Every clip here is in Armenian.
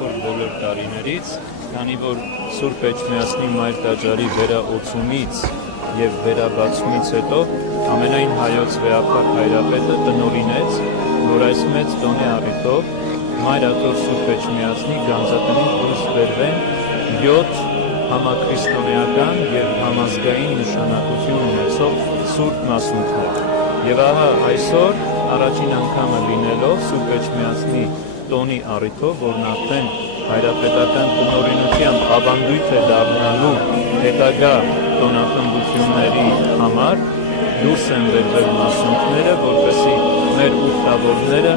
նախորդ բոլոր տարիներից, քանի որ Սուրբ Էջմիածնի Մայր տաճարի վերաօծումից եւ վերաբացումից հետո ամենայն հայոց վեհապար հայրապետը տնօրինեց, որ այս մեծ տոնի առիթով Մայր Աթոռ Սուրբ Էջմիածնի գանձատնին դուրս բերվեն 7 համաքրիստոնեական եւ համազգային նշանակություն ունեցող սուրբ մասունքներ։ Եվ ահա այսօր առաջին անգամը լինելով Սուրբ Էջմիածնի տոնի առիթով, որն արդեն հայրապետական տնօրինությամբ ավանդույթ է դառնալու հետագա տոնախմբությունների համար, դուրս են բերվել մասունքները, որպեսզի մեր ուխտավորները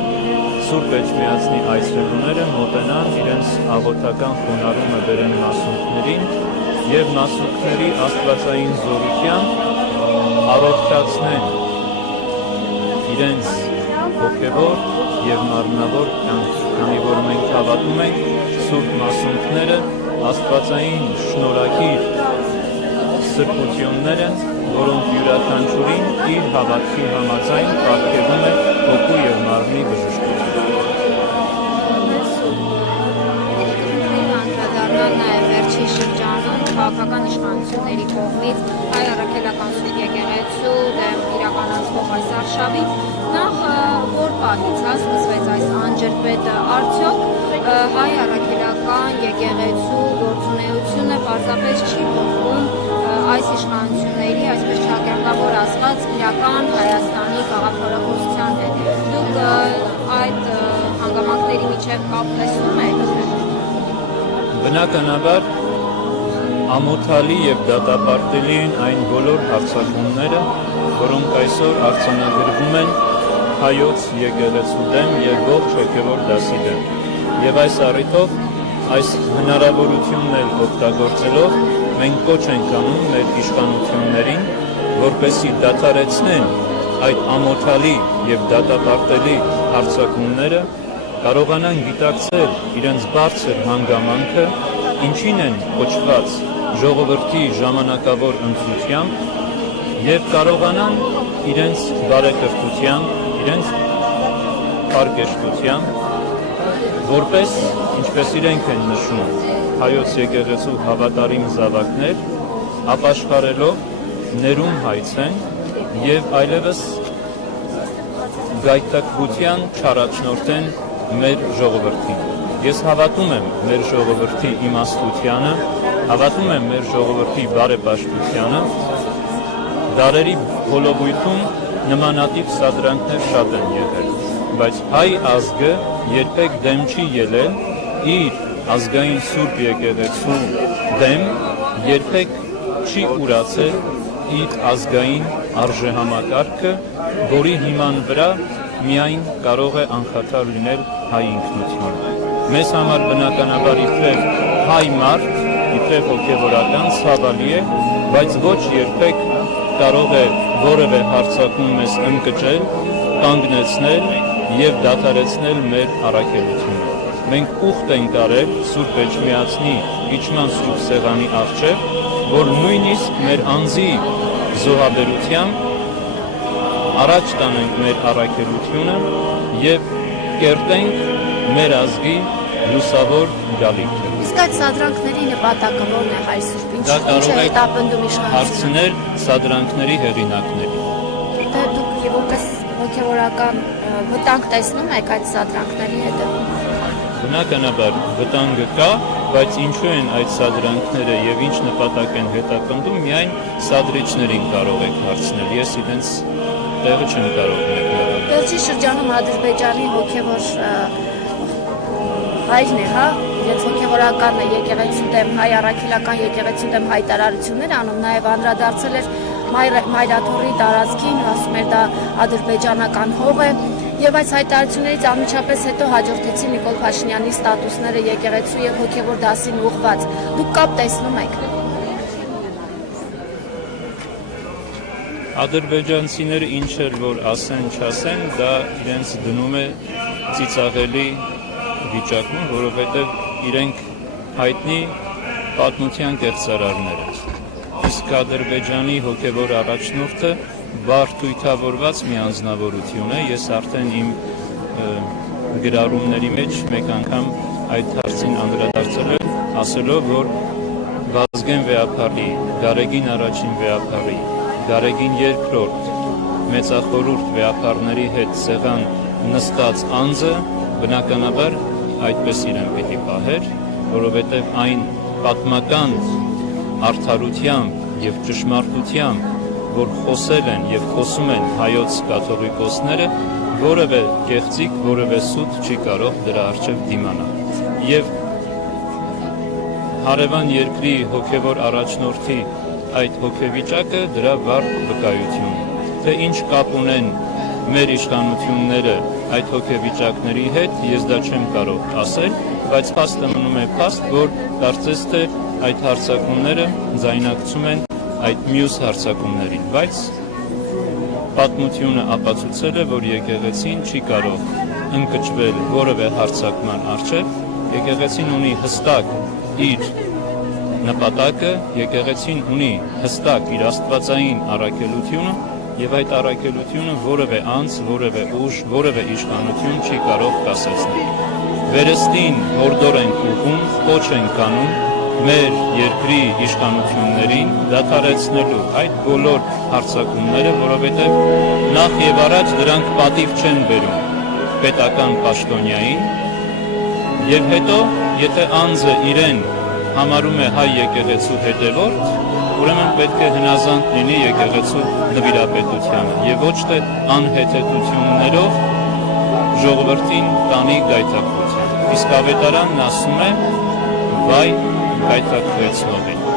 Սուրբ Էջմիածնի այցելուները մոտենան իրենց աղոթական խոնարհումը բերեն մասունքներին եւ մասունքների աստվածային զորությամբ առողջացնեն իրենց հոգեվոր եւ մարմնավոր կյանքը, քանի որ մենք հավատում ենք Սուրբ մասունքները աստվածային շնորհակիր սրբությունները, որոնք յուրաքանչյուրին իր հավատքի համաձայն պարգևում է հոգու եւ մարմնի բժշկություն։ Անդրադառնալ նաեւ վերջին շրջանում քաղաքական իշխանությունների կողմից հայ առաքելական սուրբ եկեղեցու դեմ իրականացվող այս արշավից նախ որ պահից սկսվեց այս անջրպետը, արդյոք հայ առաքելական եկեղեցու գործունեությունը պարզապես չի փոխում այս իշխանությունների, այսպես ճակերտավոր ասված, իրական Հայաստանի գաղափարախոսության հետ։ Դուք այդ հանգամանքների միջև կապ տեսնում եք։ Բնականաբար ամոթալի եւ դատապարտելի են այն բոլոր հարձակումները, որոնք այսօր արձանագրվում են հայոց եկեղեցու դեմ եւ ողջ հոգեվոր դասի դեմ։ Եվ այս առիթով այս հնարավորությունն էլ օգտագործելով մենք կոչ ենք անում մեր իշխանություններին, որպեսզի դադարեցնեն այդ ամոթալի եւ դատապարտելի հարձակումները, կարողանան գիտակցել իրենց բարձր հանգամանքը, ինչին են կոչված ժողովրդի ժամանակավոր ընտրությամբ եւ կարողանան իրենց բարեկրթությամբ, իրենց պարկեշտությամբ, որպես, ինչպես իրենք են նշում, հայոց եկեղեցու հավատարիմ զավակներ, ապաշխարելով ներում հայցեն եւ այլևս գայթակղության չառաջնորդեն մեր ժողովրդին։ Ես հավատում եմ մեր ժողովրդի իմաստությանը, հավատում եմ մեր ժողովրդի բարեպաշտությանը, դարերի բոլորույթում նմանատիպ սադրանքներ շատ են եղել, բայց հայ ազգը երբեք դեմ չի ելել իր ազգային սուրբ եկեղեցու դեմ, երբեք չի ուրացել իր ազգային արժեհամակարգը, որի հիման վրա միայն կարող է անխաթար լինել հայ ինքնությունը։ Մեզ համար բնականաբար իբրև հայ մարդ, իբրև հոգևորական ցավալի է, բայց ոչ երբեք կարող է որևէ հարձակում մեզ ընկճել, կանգնեցնել եւ դադարեցնել մեր առաքելությունը։ Մենք ուխտ ենք արել Սուրբ Էջմիածնի իջման Սուրբ Սեղանի առջև, որ նույնիսկ մեր անձի զոհաբերությամբ առաջ տանենք մեր առաքելությունը եւ կերտենք մեր ազգի լուսավոր գալիքը։ Իսկ այդ սադրանքների նպատակը ո՞րն է, հայր Սուրբ, ինչ է հետապնդում իշխանությունը։ Հարցնել սադրանքների հեղինակների։ Դե դուք որպես հոգևորական վտանգ տեսնում եք այդ սադրանքների հետևում։ Բնականաբար վտանգը կա, բայց ինչու են այդ սադրանքները եւ ինչ նպատակ են հետապնդում, միայն սադրիչներին կարող եք հարցնել։ Ես իրենց տեղը չեմ կարող մեկնաբանել։ Վերջին շրջանում Ադրբեջանի հոգևոր հայրն է, հա, իրենց հոգևորական եկեղեցու դեմ, հայ առաքելական եկեղեցու դեմ հայտարարություններ անում, նաև անդրադարձել էր Մայր Աթոռի տարածքին, ասում էր դա ադրբեջանական հող է, եւ այս հայտարարություններից անմիջապես հետո հաջորդեցին Նիկոլ Փաշինյանի ստատուսները եկեղեցու եւ հոգևոր դասին ուղղված։ Դուք կապ տեսնում եք։ Ադրբեջանցիները ինչ էլ որ ասեն, չասեն, դա իրենց դնում է ծիծաղելի վիճակում, որովհետև իրենք հայտնի պատմության կեղծարարներ են։ Իսկ Ադրբեջանի հոգևոր առաջնորդը բարդույթավորված մի անձնավորություն է, ես արդեն իմ գրառումների մեջ մեկ անգամ այդ հարցին անդրադարձել է, ասելով, որ Վազգեն Վեհափառի, Գարեգին առաջին Վեհափառի, Գարեգին երկրորդ մեծախորհուրդ վեհափառների հետ սեղան նստած անձը բնականաբար այդպես իրեն պիտի պահեր, որովհետև այն պատմական արդարությամբ եւ ճշմարտությամբ, որ խոսել են եւ խոսում են հայոց կաթողիկոսները, որևէ կեղծիկ, որևէ սուտ չի կարող դրա առջև դիմանալ։ Եվ հարևան երկրի հոգևոր առաջնորդի այդ հոգեվիճակը դրա վառ վկայությունն է։ Թե ինչ կապ ունեն մեր իշխանությունները այդ հոգեվիճակների հետ, ես դա չեմ կարող ասել, բայց փաստը մնում է փաստ, որ կարծես թե այդ հարձակումները ձայնակցում են այդ մյուս հարձակումներին, բայց պատմությունը ապացուցել է, որ եկեղեցին չի կարող ընկճվել որևէ հարձակման առջև, եկեղեցին ունի հստակ իր նպատակը, եկեղեցին ունի հստակ իր աստվածային առաքելությունը եւ այդ առաքելությունը որևէ անձ, որևէ ուժ, որևէ իշխանություն չի կարող կասեցնել։ Վերստին հորդոր ենք ուղում, կոչ ենք անում մեր երկրի իշխանություններին դադարեցնելու այդ բոլոր հարձակումները, որովհետև նախ եւ առաջ դրանք պատիվ չեն բերում պետական պաշտոնյային, եւ հետո, եթե անձը իրեն համարում է հայ եկեղեցու հետևորդ, ուրեմն պետք է հնազանդ լինի եկեղեցու նվիրապետությանը եւ ոչ թե անհեթեթություններով ժողովրդին տանի գայթակղության։ Իսկ ավետարանն ասում է՝ վայ գայթակղվեցնողին։